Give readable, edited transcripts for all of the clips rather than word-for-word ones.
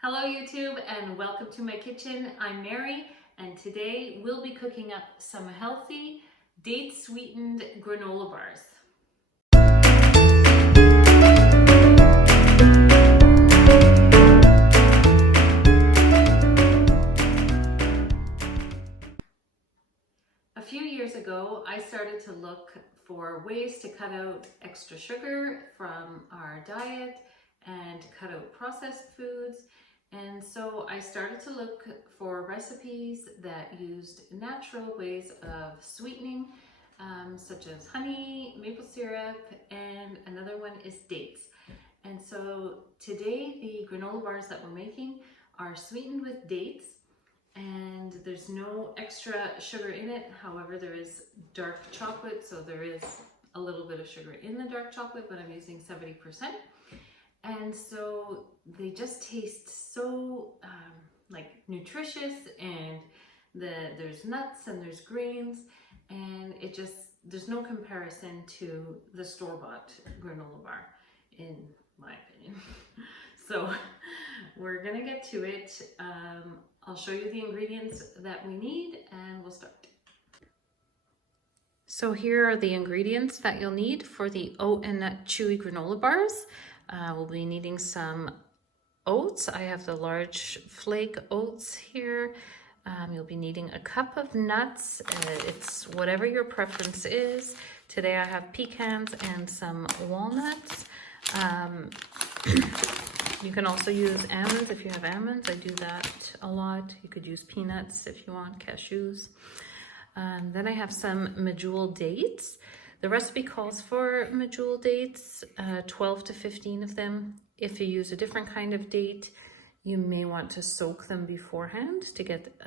Hello YouTube and welcome to my kitchen. I'm Mary and today we'll be cooking up some healthy date sweetened granola bars. A few years ago I started to look for ways to cut out extra sugar from our diet and cut out processed foods. And so I started to look for recipes that used natural ways of sweetening, such as honey, maple syrup, and another one is dates. And so today the granola bars that we're making are sweetened with dates, and there's no extra sugar in it. However, there is dark chocolate, so there is a little bit of sugar in the dark chocolate, but I'm using 70%. And so they just taste so like nutritious, and there's nuts and there's grains, and there's no comparison to the store-bought granola bar, in my opinion. So we're gonna get to it. I'll show you the ingredients that we need and we'll start. So here are the ingredients that you'll need for the oat and nut chewy granola bars. We'll be needing some oats. I have the large flake oats here. You'll be needing a cup of nuts. It's whatever your preference is. Today I have pecans and some walnuts. You can also use almonds if you have almonds. I do that a lot. You could use peanuts if you want, cashews. Then I have some medjool dates. The recipe calls for medjool dates, 12 to 15 of them. If you use a different kind of date, you may want to soak them beforehand to get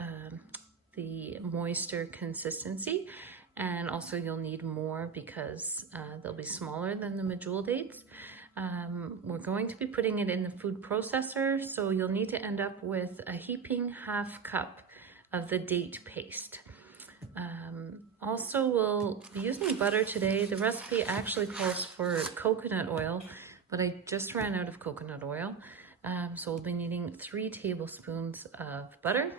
the moisture consistency. And also you'll need more because they'll be smaller than the medjool dates. We're going to be putting it in the food processor, so you'll need to end up with a heaping half cup of the date paste. Also, we'll be using butter today. The recipe actually calls for coconut oil, but I just ran out of coconut oil. So we'll be needing 3 tablespoons of butter.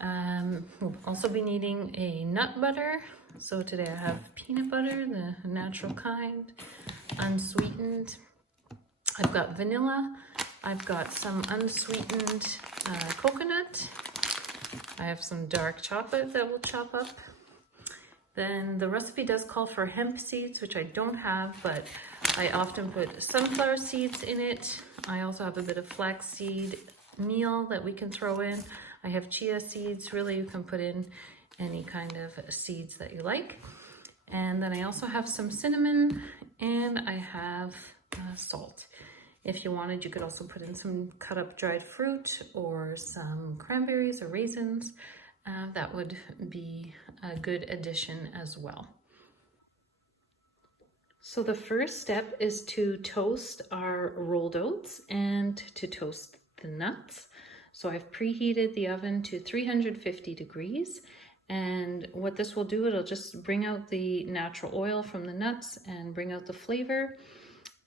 We'll also be needing a nut butter. So today I have peanut butter, the natural kind, unsweetened. I've got vanilla. I've got some unsweetened coconut. I have some dark chocolate that we'll chop up. Then the recipe does call for hemp seeds, which I don't have, but I often put sunflower seeds in it. I also have a bit of flaxseed meal that we can throw in. I have chia seeds. Really, you can put in any kind of seeds that you like. And then I also have some cinnamon, and I have salt. If you wanted, you could also put in some cut up dried fruit or some cranberries or raisins. That would be a good addition as well. So the first step is to toast our rolled oats and to toast the nuts. So I've preheated the oven to 350 degrees. And what this will do, it'll just bring out the natural oil from the nuts and bring out the flavor,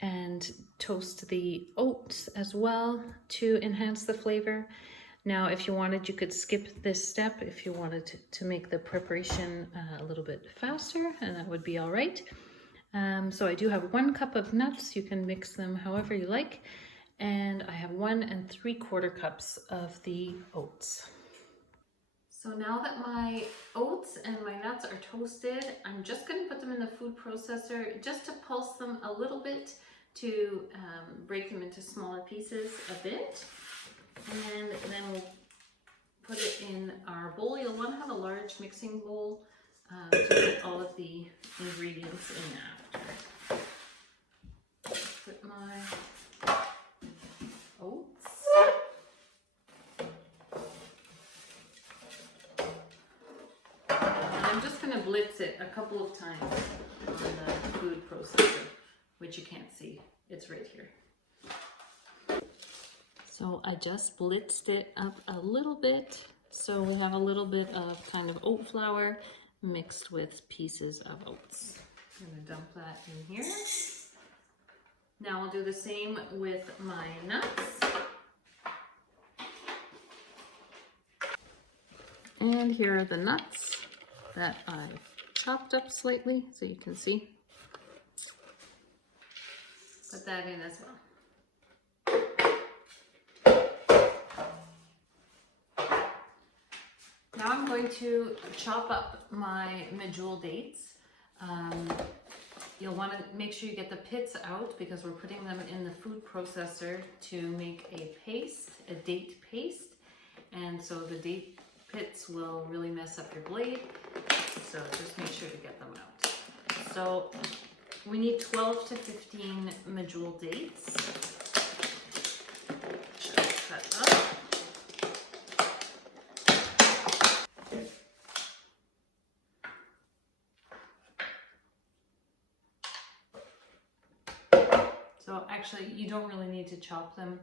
and toast the oats as well to enhance the flavor. Now, if you wanted, you could skip this step if you wanted to make the preparation a little bit faster, and that would be all right. So I do have 1 cup of nuts. You can mix them however you like. And I have 1 3/4 cups of the oats. So now that my oats and my nuts are toasted, I'm just going to put them in the food processor just to pulse them a little bit to break them into smaller pieces a bit. And then we'll put it in our bowl. You'll want to have a large mixing bowl to get all of the ingredients in after. Put my oats. And I'm just going to blitz it a couple of times on the food processor, which you can't see. It's right here. So I just blitzed it up a little bit. So we have a little bit of kind of oat flour mixed with pieces of oats. I'm gonna dump that in here. Now I'll do the same with my nuts. And here are the nuts that I've chopped up slightly so you can see. Put that in as well. Now I'm going to chop up my medjool dates. You'll want to make sure you get the pits out because we're putting them in the food processor to make a paste, a date paste. And so the date pits will really mess up your blade. So just make sure to get them out. So we need 12 to 15 medjool dates. Cut up. So actually, you don't really need to chop them.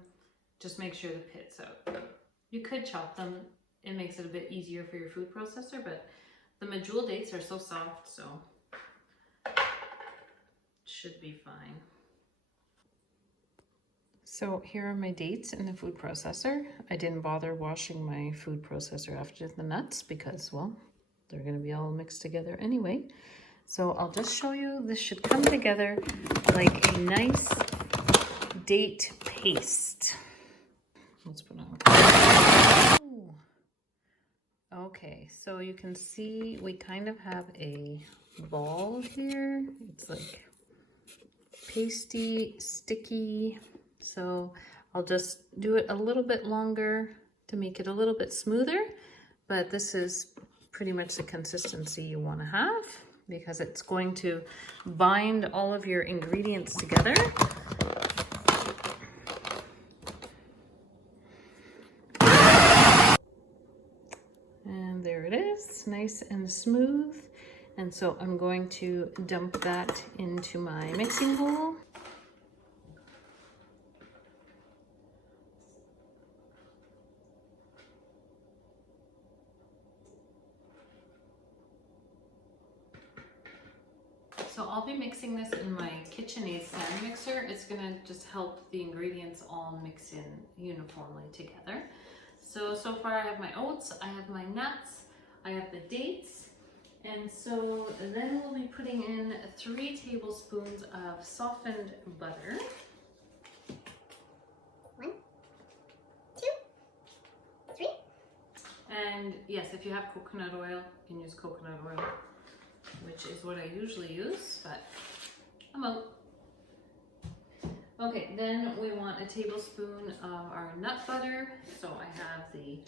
Just make sure the pit's out. You could chop them. It makes it a bit easier for your food processor, but the medjool dates are so soft, so should be fine. So here are my dates in the food processor. I didn't bother washing my food processor after the nuts because, well, they're going to be all mixed together anyway. So I'll just show you, this should come together like a nice date paste. Let's put on. Ooh. Okay, so you can see we kind of have a ball here. It's like pasty, sticky. So I'll just do it a little bit longer to make it a little bit smoother, but this is pretty much the consistency you want to have because it's going to bind all of your ingredients together. And there it is, nice and smooth. And so I'm going to dump that into my mixing bowl. So I'll be mixing this in my KitchenAid stand mixer. It's gonna just help the ingredients all mix in uniformly together. So far I have my oats, I have my nuts, I have the dates, and so then we'll be putting in 3 tablespoons of softened butter. 1, 2, 3. And yes, if you have coconut oil, you can use coconut oil, which is what I usually use, but I'm out. Okay, then we want a tablespoon of our nut butter. So I have the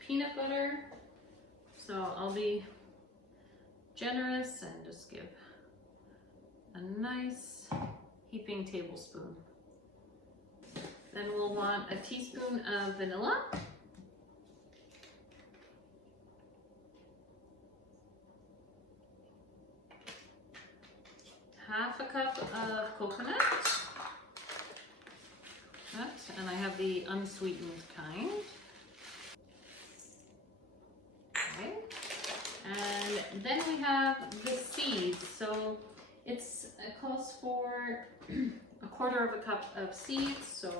peanut butter. So I'll be generous and just give a nice heaping tablespoon. Then we'll want a teaspoon of vanilla. Half a cup of coconut. And I have the unsweetened kind. Okay. And then we have the seeds. So it calls for a quarter of a cup of seeds. So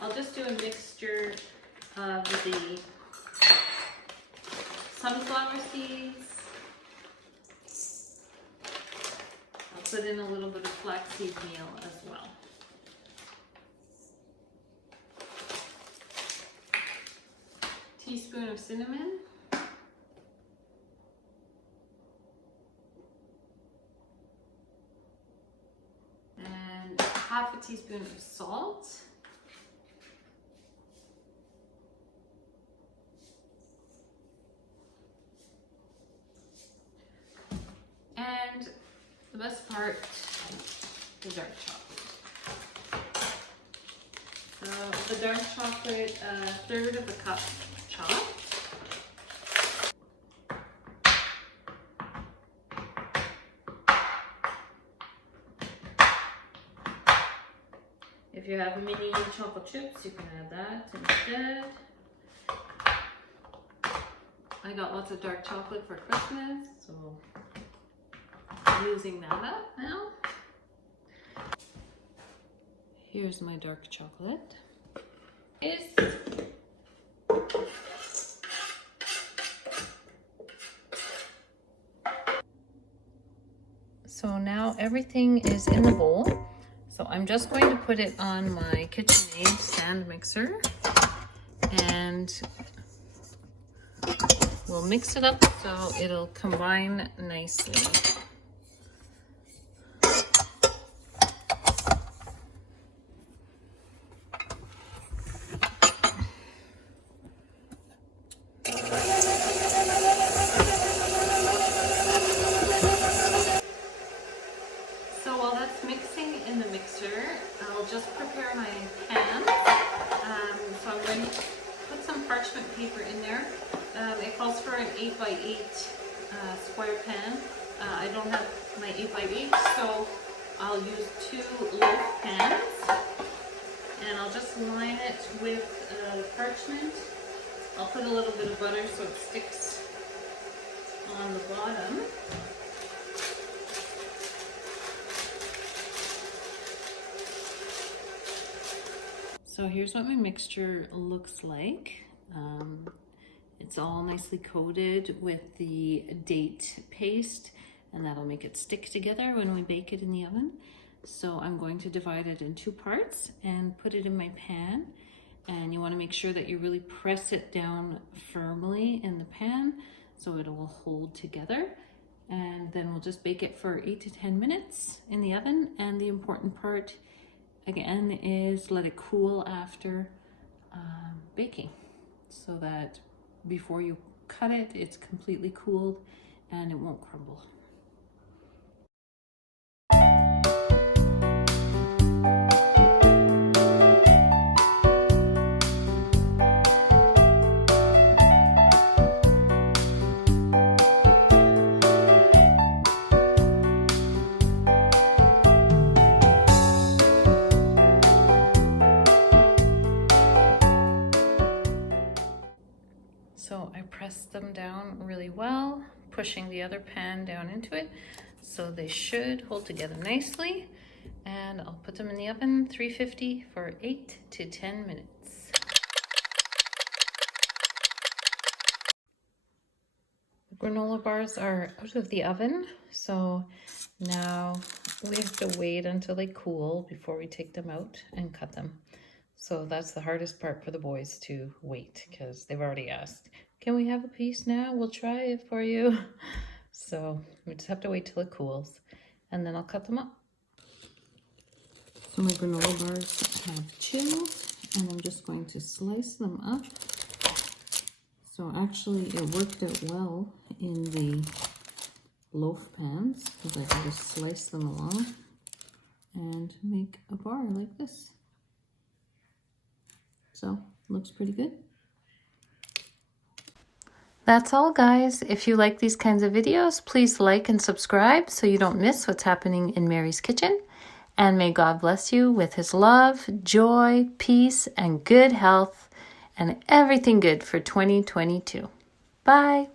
I'll just do a mixture of the sunflower seeds. I'll put in a little bit of flaxseed meal as well. Teaspoon of cinnamon. And half a teaspoon of salt. And the best part, the dark chocolate. So the dark chocolate, a third of a cup chopped. If you have mini chocolate chips, you can add that instead. I got lots of dark chocolate for Christmas, so I'm using that up now. Here's my dark chocolate. So now everything is in the bowl. So I'm just going to put it on my KitchenAid stand mixer and we'll mix it up so it'll combine nicely. So while that's mixing in the mixer, I'll just prepare my pan. So I'm going to put some parchment paper in there. It calls for an 8x8 square pan. I don't have my 8x8, so I'll use 2 loaf pans. And I'll just line it with parchment. I'll put a little bit of butter so it sticks on the bottom. So here's what my mixture looks like. It's all nicely coated with the date paste, and that'll make it stick together when we bake it in the oven. So I'm going to divide it in 2 parts and put it in my pan. And you want to make sure that you really press it down firmly in the pan so it will hold together. And then we'll just bake it for 8 to 10 minutes in the oven. And the important part again is let it cool after baking, so that before you cut it, it's completely cooled and it won't crumble. So I press them down really well, pushing the other pan down into it. So they should hold together nicely. And I'll put them in the oven, 350 for 8 to 10 minutes. The granola bars are out of the oven. So now we have to wait until they cool before we take them out and cut them. So that's the hardest part for the boys, to wait, because they've already asked, can we have a piece now? We'll try it for you. So we just have to wait till it cools and then I'll cut them up. So my granola bars have chilled and I'm just going to slice them up. So actually it worked out well in the loaf pans because I can just slice them along and make a bar like this. So, looks pretty good. That's all, guys. If you like these kinds of videos, please like and subscribe so you don't miss what's happening in Mary's kitchen. And may God bless you with his love, joy, peace, and good health, and everything good for 2022. Bye.